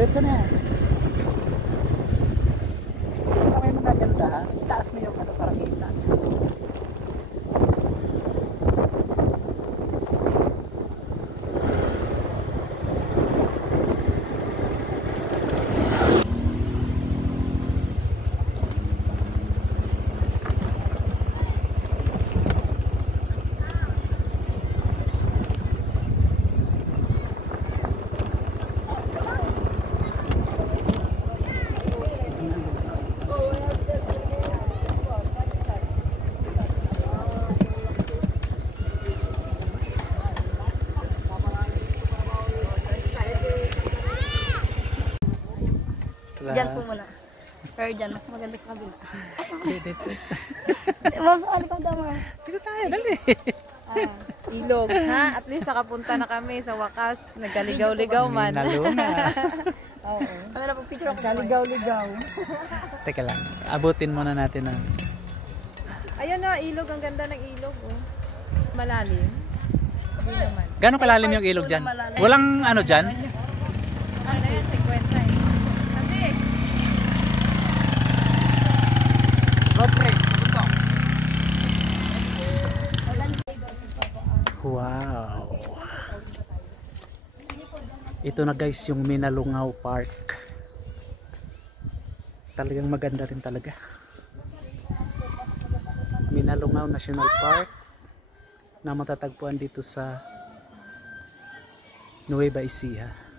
Diretso na yan. Kung may magaganda ha, itaas mo yung ano para kita. Diyan po muna. Pero dyan, mas maganda sa kabila. Dito. Mas ano ka daw mga? Dito tayo, dali. Ilog, ha? At least nakapunta na kami sa wakas. Nagaligaw-ligaw man. Nalunga. Oo. Ano na po, picture ako. Galigaw-ligaw. Teka lang, abutin muna natin ang... Ayun na, ilog. Ang ganda ng ilog. Oh. Malalim. Hindi naman. Gano'ng kalalim yung ilog dyan? Walang ano dyan? Ano yan? 50 eh. Kasi, wow. Ito na guys yung Minalungaw Park. Talagang maganda rin talaga. Minalungaw National Park na matatagpuan dito sa Nueva Ecija.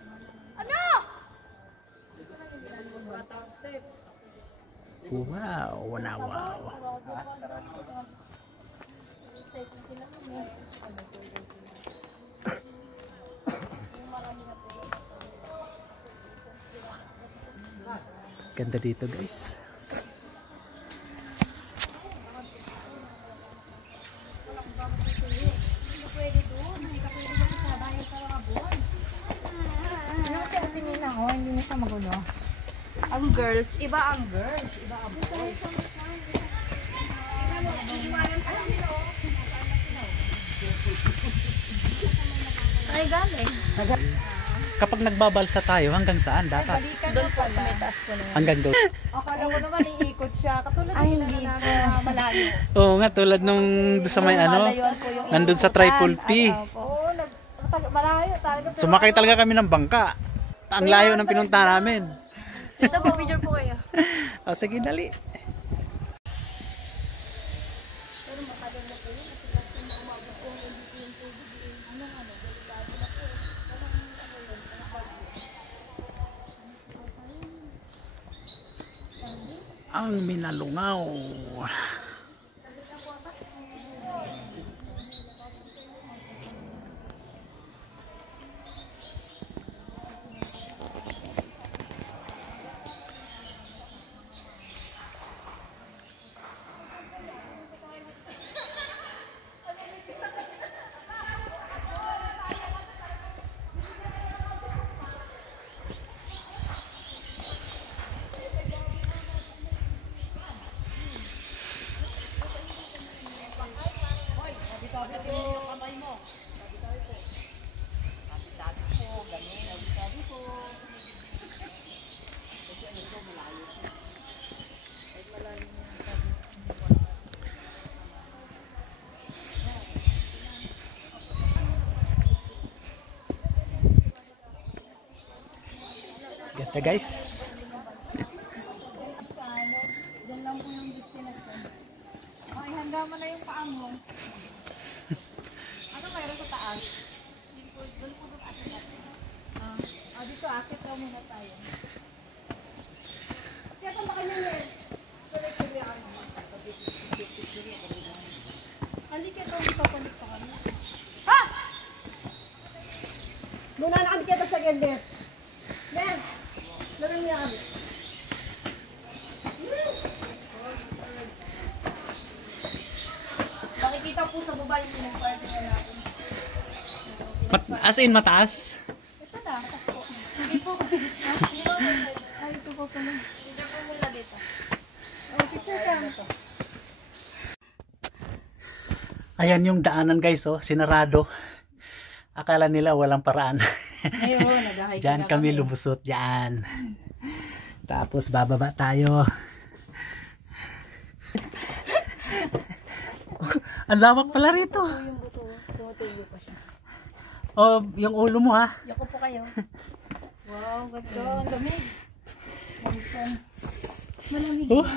Wow, wow. Ganda dito guys. Ano si Ate Mina ko? Hindi na siya magulo. Ang girls, iba ang girls. Iba ang boys. Ay, galing. Kapag nagbabalsa tayo, hanggang saan dapat? Doon po sa may taas po na yan. Hanggang doon. akala ko naman iikot siya. Katulad Ay, nila hindi na po. Malayo. Oo nga, tulad nung doon sa may ano, Malayuan po yung nandun sa Triple P. Oo, malayo talaga. Sumakay talaga kami ng bangka. Ang layo ng pinunta namin. Dito po, picture po kayo. O sige, dali. Ang Minalungaw. Ganda guys. Diyan lang po yung destination. Okay, handa mo na yung paa mo. Ano mayroon sa taas? Doon po sa taas natin. Dito akit daw muna tayo. Kaya ito baka nyo yan. Halika ito, ipapalit pa kami. Ha! Muna na kami kita sa gender. Men! Meron niya kami. Makikita po sa baba yung sinang-party na natin. As in mataas. Ito na, taas po. Hindi po. Ay, ito po pala. Picture po muna dito. Oh, picture ka. Ayan yung daanan guys, oh, sinarado. Akala nila walang paraan. Ngayon, nag-hike Diyan na kami lumusot dyan. Tapos bababa tayo. Ang lawak pala rito. Yung buto, tumutubo pa siya. Oh, yung ulo mo ha. Yoko po kayo. Wow, ganda. Ang lamig. Malamig. Oh,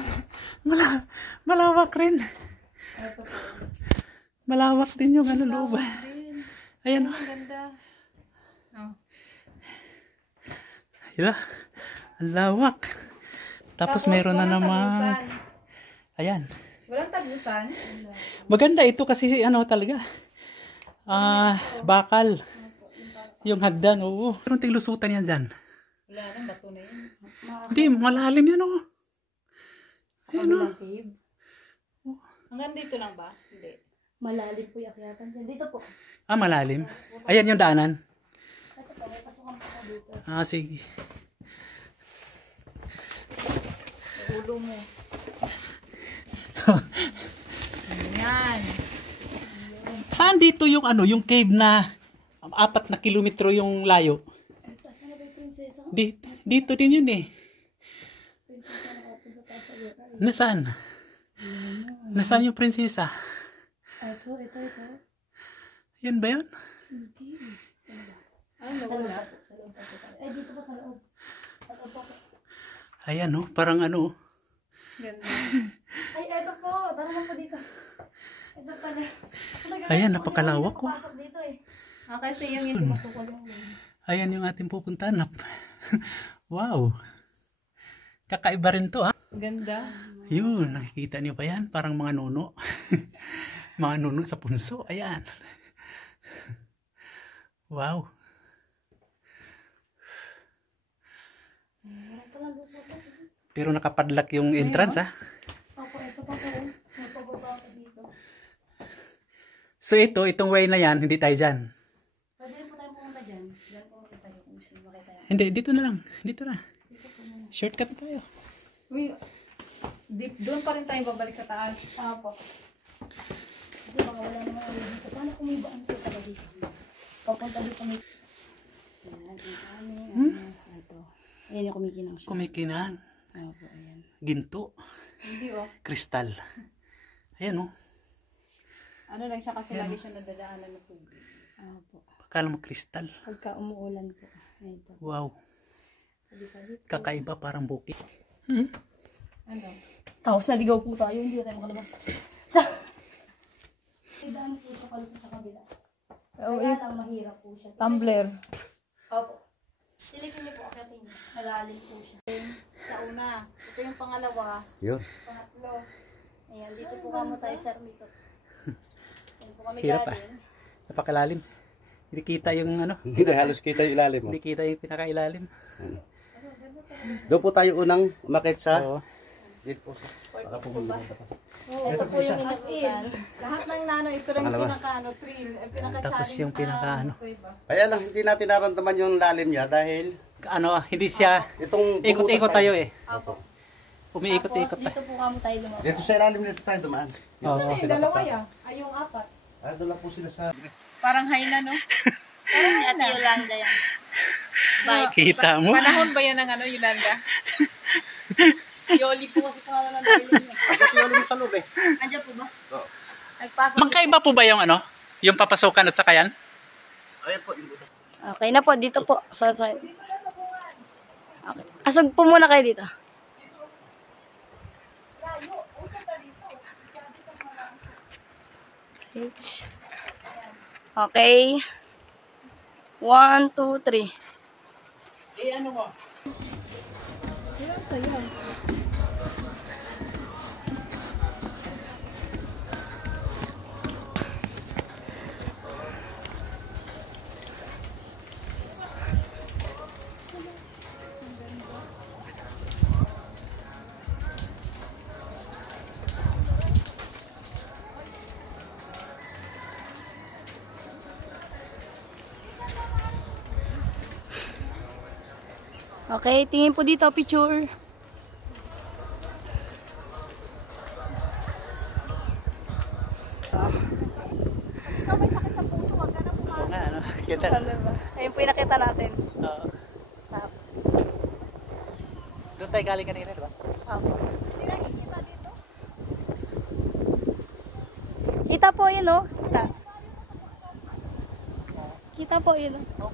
malawak rin. Malawak din yung ano loob. Ayan oh. Ang ganda. Oh. Ayan. Ang lawak. Tapos meron na naman. Ayan. Walang tagusan. Maganda ito kasi ano talaga. Bakal. Yung hagdan, oo. Meron tayong lusutan yan dyan. Wala nang bato na yun. Hindi, malalim yan oh. Sa kabilang cave. Hanggang dito lang ba? Hindi. Malalim po yung akyatan dyan. Dito po. Malalim. Ayan yung daanan. Ito po, may pasukan po dito. Sige. Ulo mo. Yan. Saan dito yung ano, yung cave na 4 na kilometro yung layo? Saan na ba yung prinsesa? Dito din yun eh. Nasaan? Nasaan yung prinsesa? Ito. Yan ba yun? Ay, wala. Sa loob pa po tayo. Ay, dito po sa loob. At opo. Ayan oh, parang ano. Ganda. Ay, ito po. Tara lang po dito. Ito pala. Ayan, napakalawak ko. Pasok dito eh. Kasi yung Matukol yung Ayan yung ating pupuntahan. Wow. Kakaiba rin to ha. ganda. Yun, nakikita niyo pa yan? Parang mga nuno. Mga nuno sa punso. Ayan. Wow. Pero nakapadlock yung entrance ha. Opo, ito pa po. May pababa pa dito. So itong way na yan, hindi tayo dyan. Pwede rin po tayo pumunta dyan. Diyan po makita yung kung sino makita yan. Hindi, dito na lang. Dito na. Shortcut na tayo. Uy, deep, doon pa rin tayo babalik sa taas. Opo. Kasi baka wala naman ulit dito. Paano kung may baan po tayo dito? Papunta dito sa may... Yan, ito. Ayan yung kumikinang siya. Kumikinang. Opo, ayan. Ginto. Hindi oh. Kristal. Ayan oh. Ano lang siya kasi lagi siya nadadaanan ng tubig. Opo. Akala mo kristal. Pagka umuulan po. Ito. Wow. Pwede. Kakaiba parang bukit. Ano? Tapos naligaw po tayo. Hindi na tayo makalabas. May daan po sa kalusot sa kabila. Kaya lang mahirap po siya. Tumbler. Opo. Silisin niyo po. Akitin niyo. Malalim po siya. Sa una. Ito yung pangalawa. Yun. Pangatlo. Ayan. Dito po kamo tayo sa Ermito. Ayan po kami Hirap galing. Napakalalim. Hindi kita yung ano. Hindi halos kita yung ilalim mo. Hindi kita yung pinakailalim. Doon po tayo unang umakit sa... Oo. Dito po sa... Ito po yung inakutan. Lahat ng nano, ito rin yung Pangalawa. pinaka-ano, thrill. Pinaka-challenge Tapos yung pinaka-ano. Kaya lang hindi natin naramdaman yung lalim niya dahil Ano, hindi siya itong... ikot-ikot tayo eh. Opo. Umiikot-ikot Tapos dito po kamo tayo lumabas. Dito sa ilalim nito tayo dumaan. Dito Oo. sa Yung dalawa yan. Ay, yung apat. doon lang po sila sa... Parang high na, no? Parang si Ate Yolanda yan. Bye. Kita mo? Panahon ba yan ng ano, Yolanda? Yoli po kasi pangalan ng Yoli niya. Pagkat yung sa loob eh. Andiyan po ba? Oo. Nagpasok. Magkaiba po ba yung ano? Yung papasukan at sakayan? Ayan po yung buto. Okay na po, dito po. Sa side. Okay. Asog po muna kayo dito. Okay. 1, 2, 3. Eh ano mo? Okay, tingin po dito, picture. Oo nga, ano? Kita. Ano ba? Ayun po yung nakita natin. tayo galing kanina, di ba? Hindi nakikita dito. Kita po yun, oh. Kita po yun, oh.